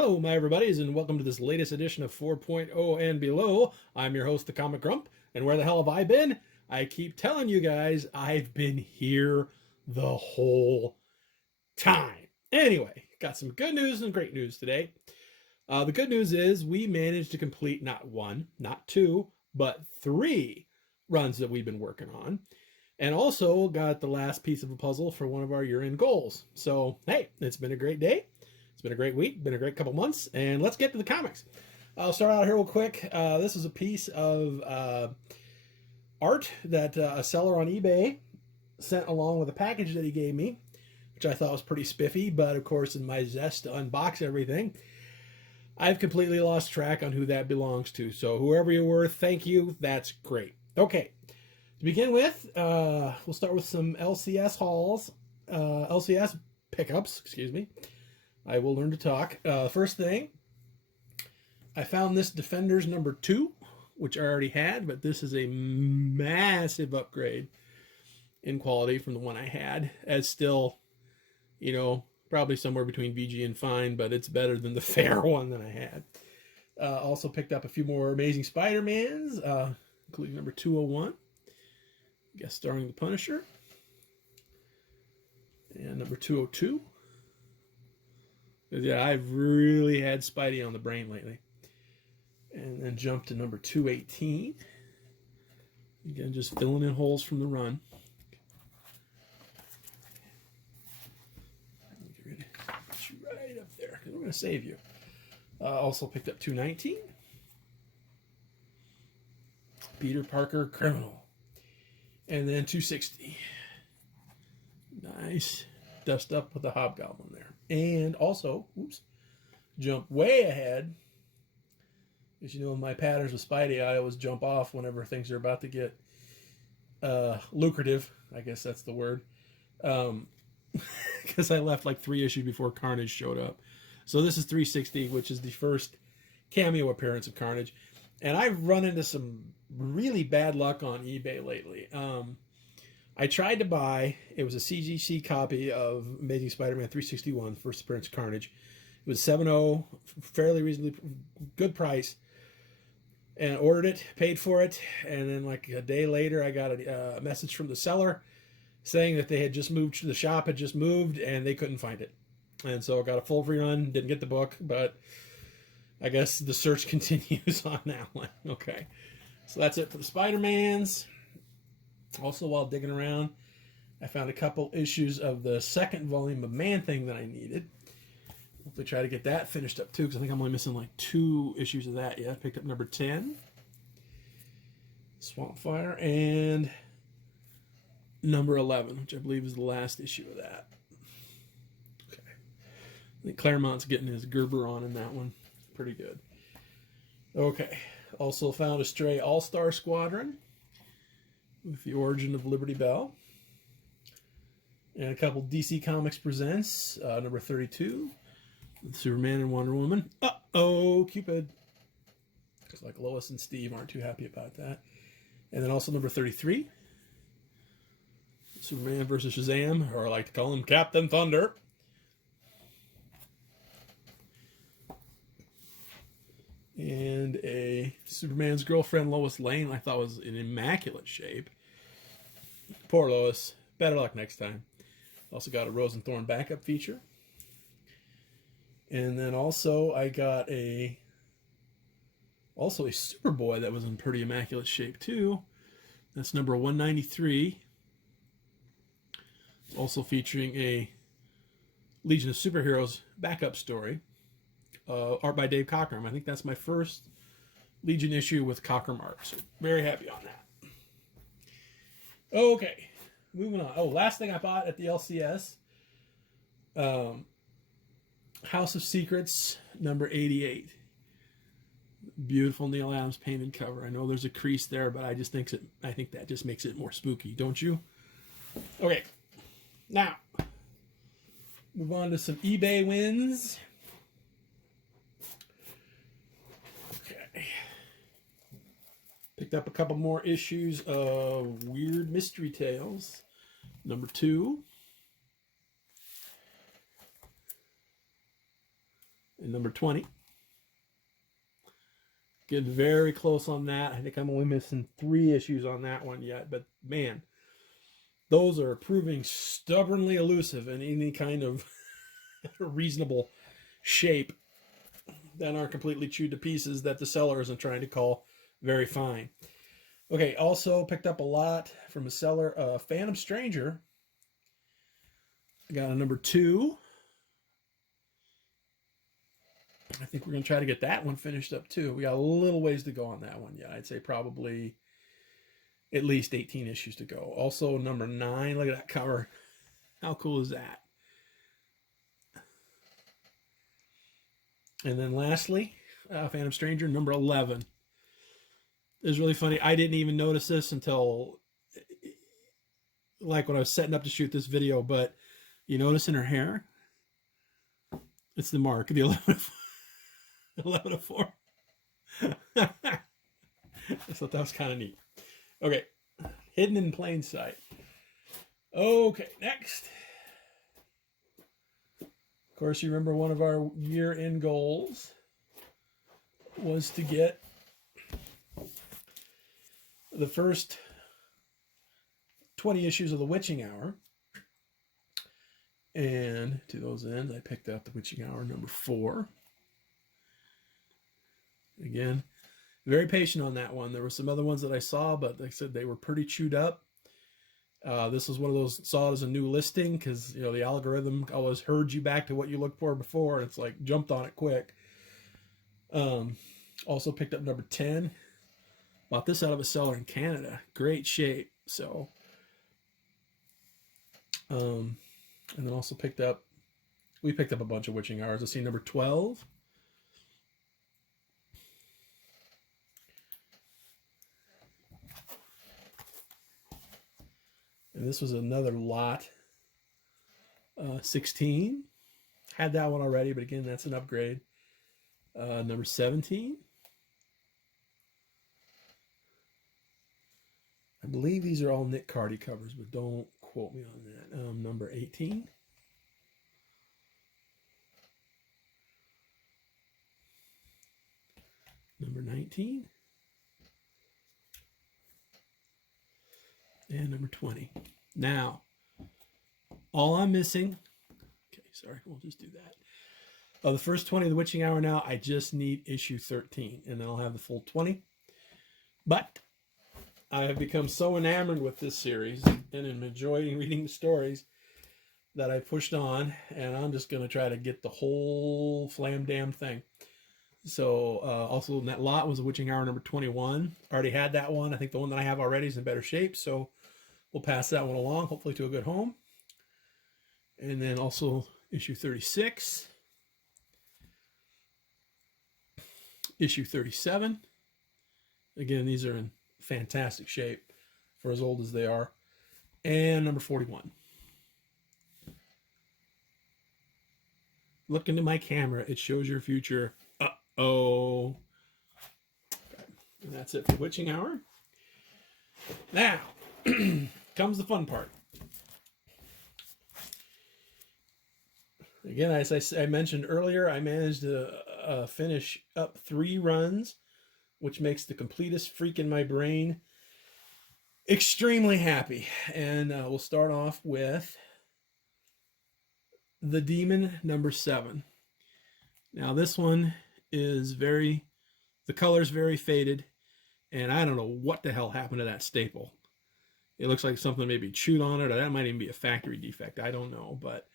Hello, my everybody's, and welcome to this latest edition of 4.0 and below. I'm your host, the Comic Grump, and where the hell have I been? I keep telling you guys, I've been here the whole time. Anyway, got some good news and great news today. The good news is we managed to complete not one, not two, but three runs that we've been working on, and also got the last piece of a puzzle for one of our year-end goals. So, hey, it's been a great day. It's been a great week, been a great couple months, and let's get to the comics. I'll start out here real quick. This is a piece of art that a seller on eBay sent along with a package that he gave me, which I thought was pretty spiffy, but of course, in my zest to unbox everything, I've completely lost track on who that belongs to. So, whoever you were, thank you. That's great. Okay, to begin with, we'll start with some LCS hauls, LCS pickups, excuse me. I will learn to talk. First thing, I found this Defenders number 2, which I already had, but this is a massive upgrade in quality from the one I had. As still, probably somewhere between VG and fine, but it's better than the fair one that I had. Also picked up a few more Amazing Spider-Mans, including number 201, guest starring the Punisher, and number 202. Yeah, I've really had Spidey on the brain lately. And then jump to number 218. Again, just filling in holes from the run. Get ready. Put you right up there, because we're going to save you. Also picked up 219. Peter Parker, Criminal. And then 260. Nice. Dust up with the Hobgoblin there. And also, jump way ahead. As you know, in my patterns with Spidey, I always jump off whenever things are about to get lucrative. I guess that's the word. Because I left like 3 issues before Carnage showed up. So this is 360, which is the first cameo appearance of Carnage. And I've run into some really bad luck on eBay lately. I tried to buy, it was a CGC copy of Amazing Spider-Man 361, first appearance of Carnage. It was 7.0, fairly reasonably good price, and ordered it, paid for it, and then like a day later I got a message from the seller saying that they had just moved, the shop had just moved, and they couldn't find it. And so I got a full rerun, didn't get the book, but I guess the search continues on that one. Okay, so that's it for the Spider-Mans. Also, while digging around, I found a couple issues of the second volume of Man-Thing that I needed. Hopefully try to get that finished up too, because I think I'm only missing like 2 issues of that yet. I picked up number 10, Swamp Fire, and number 11, which I believe is the last issue of that. Okay. I think Claremont's getting his Gerber on in that one. Pretty good. Okay. Also found a Stray All-Star Squadron with the origin of Liberty Bell. And a couple DC Comics Presents, number 32, Superman and Wonder Woman. Uh-oh, Cupid. Looks like Lois and Steve aren't too happy about that. And then also number 33, Superman versus Shazam, or I like to call him Captain Thunder. And a Superman's girlfriend, Lois Lane, I thought was in immaculate shape. Poor Lois. Better luck next time. Also got a Rose and Thorn backup feature. And then also I got a Superboy that was in pretty immaculate shape too. That's number 193. Also featuring a Legion of Superheroes backup story. Art by Dave Cockrum. I think that's my first Legion issue with Cockrum art. So very happy on that. Okay, moving on. Oh, last thing I bought at the LCS. House of Secrets, number 88. Beautiful Neil Adams painted cover. I know there's a crease there, but I think that just makes it more spooky, don't you? Okay, now move on to some eBay wins. Picked up a couple more issues of Weird Mystery Tales, number 2. And number 20. Getting very close on that. I think I'm only missing 3 issues on that one yet. But man, those are proving stubbornly elusive in any kind of reasonable shape that aren't completely chewed to pieces that the seller isn't trying to call very fine. Okay, also picked up a lot from a seller, Phantom Stranger. I got a number 2. I think we're going to try to get that one finished up too. We got a little ways to go on that one yet. I'd say probably at least 18 issues to go. Also, number 9. Look at that cover. How cool is that? And then lastly, Phantom Stranger, number 11. It's really funny. I didn't even notice this until like when I was setting up to shoot this video, but you notice in her hair, it's the mark, the 11 of 4. I thought that was kind of neat. Okay, hidden in plain sight. Okay, next. Of course, you remember one of our year-end goals was to get the first 20 issues of The Witching Hour. And to those ends, I picked up The Witching Hour number 4. Again, very patient on that one. There were some other ones that I saw, but like I said, they were pretty chewed up. This was one of those, saw it as a new listing because, you know, the algorithm always herds you back to what you looked for before, and it's like jumped on it quick. Also picked up number 10. Bought this out of a seller in Canada. Great shape. So, and then also we picked up a bunch of Witching Hours. I see number 12. And this was another lot. 16. Had that one already, but again, that's an upgrade. Number 17. I believe these are all Nick Cardy covers, but don't quote me on that. Number 18. Number 19. And number 20. Now, all I'm missing, okay, sorry, we'll just do that. Of the first 20 of The Witching Hour now, I just need issue 13, and then I'll have the full 20. But I have become so enamored with this series and am enjoying reading the stories that I pushed on, and I'm just going to try to get the whole flam damn thing. So also in that lot was The Witching Hour number 21. Already had that one. I think the one that I have already is in better shape, so we'll pass that one along, hopefully to a good home. And then also issue 36. Issue 37. Again, these are in fantastic shape for as old as they are. And number 41. Look into my camera. It shows your future. Uh-oh. Okay. And that's it for Witching Hour. Now, comes the fun part. Again, as I mentioned earlier, I managed to finish up 3 runs, which makes the completest freak in my brain extremely happy. And we'll start off with The Demon number 7. Now this one is the color's very faded, and I don't know what the hell happened to that staple. It looks like something maybe chewed on it, or that might even be a factory defect. I don't know, but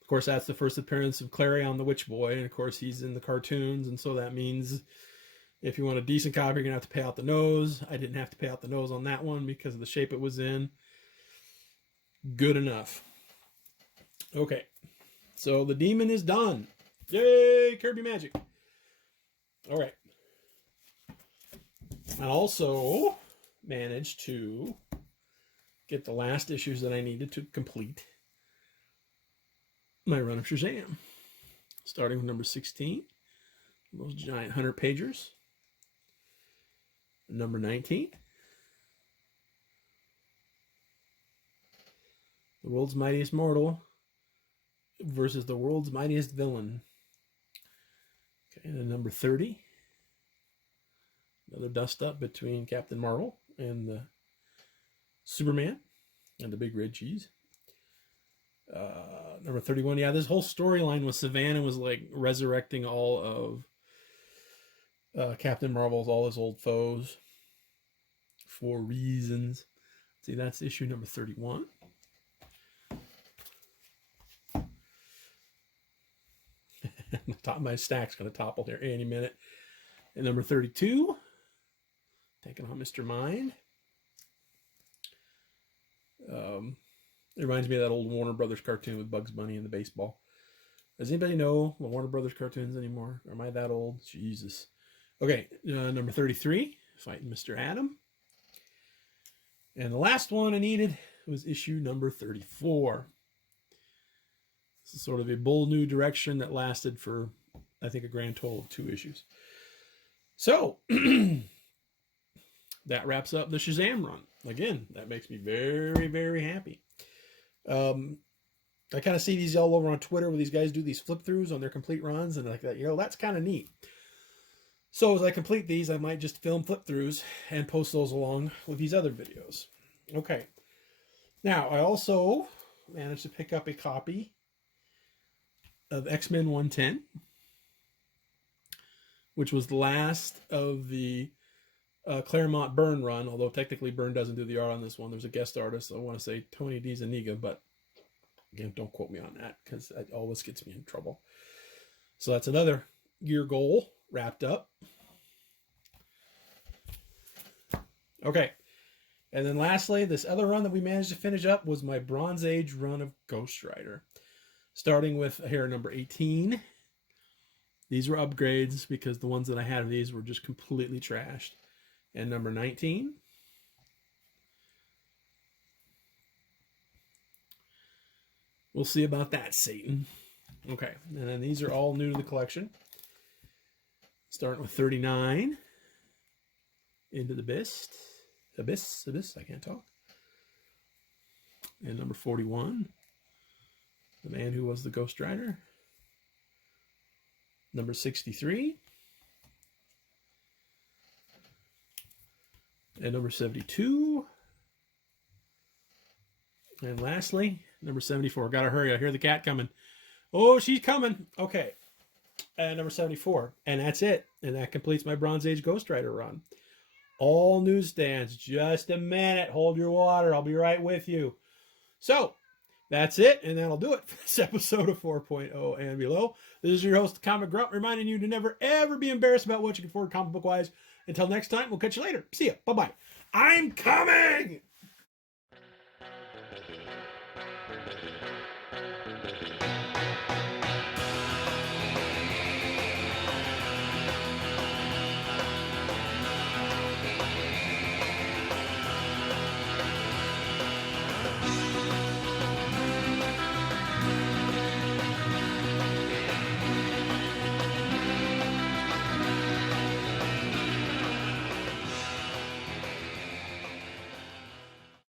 of course that's the first appearance of Clarion the Witch Boy, and of course he's in the cartoons, and so that means if you want a decent copy, you're going to have to pay out the nose. I didn't have to pay out the nose on that one because of the shape it was in. Good enough. Okay, so The Demon is done. Yay, Kirby Magic. All right. I also managed to get the last issues that I needed to complete my run of Shazam. Starting with number 16. Those giant 100-pagers. Number 19. The World's Mightiest Mortal versus the World's Mightiest Villain. And then number 30. Another dust up between Captain Marvel and the Superman and the big red cheese. Number 31. Yeah, this whole storyline with Savannah was like resurrecting all of Captain Marvel's, all his old foes for reasons. See, that's issue number 31. The top of my stack's going to topple here any minute. And number 32, taking on Mr. Mind. It reminds me of that old Warner Brothers cartoon with Bugs Bunny and the baseball. Does anybody know the Warner Brothers cartoons anymore? Or am I that old? Jesus. Okay, number 33, fighting Mr. Atom. And the last one I needed was issue number 34. This is sort of a bold new direction that lasted for, I think, a grand total of 2 issues. So, that wraps up the Shazam run. Again, that makes me very, very happy. I kind of see these all over on Twitter where these guys do these flip throughs on their complete runs and like that. You know, that's kind of neat. So as I complete these, I might just film flip throughs and post those along with these other videos. Okay. Now, I also managed to pick up a copy of X-Men 110, which was the last of the Claremont Byrne run, although technically Byrne doesn't do the art on this one. There's a guest artist. I want to say Tony DiZuniga, but again, don't quote me on that because that always gets me in trouble. So that's another year goal wrapped up. Okay. And then lastly, this other run that we managed to finish up was my Bronze Age run of Ghost Rider. Starting with here number 18. These were upgrades because the ones that I had of these were just completely trashed. And number 19. We'll see about that, Satan. Okay, and then these are all new to the collection. Starting with 39. Into the Abyss, I can't talk. And number 41. The Man Who Was the Ghost Rider. Number 63. And number 72. And lastly, number 74. Gotta hurry, I hear the cat coming. Oh, she's coming. Okay. And number 74. And that's it. And that completes my Bronze Age Ghost Rider run. All newsstands. Just a minute. Hold your water. I'll be right with you. So, that's it. And that'll do it for this episode of 4.0 and Below. This is your host, Comic Grump, reminding you to never, ever be embarrassed about what you can afford comic book-wise. Until next time, we'll catch you later. See ya. Bye-bye. I'm coming!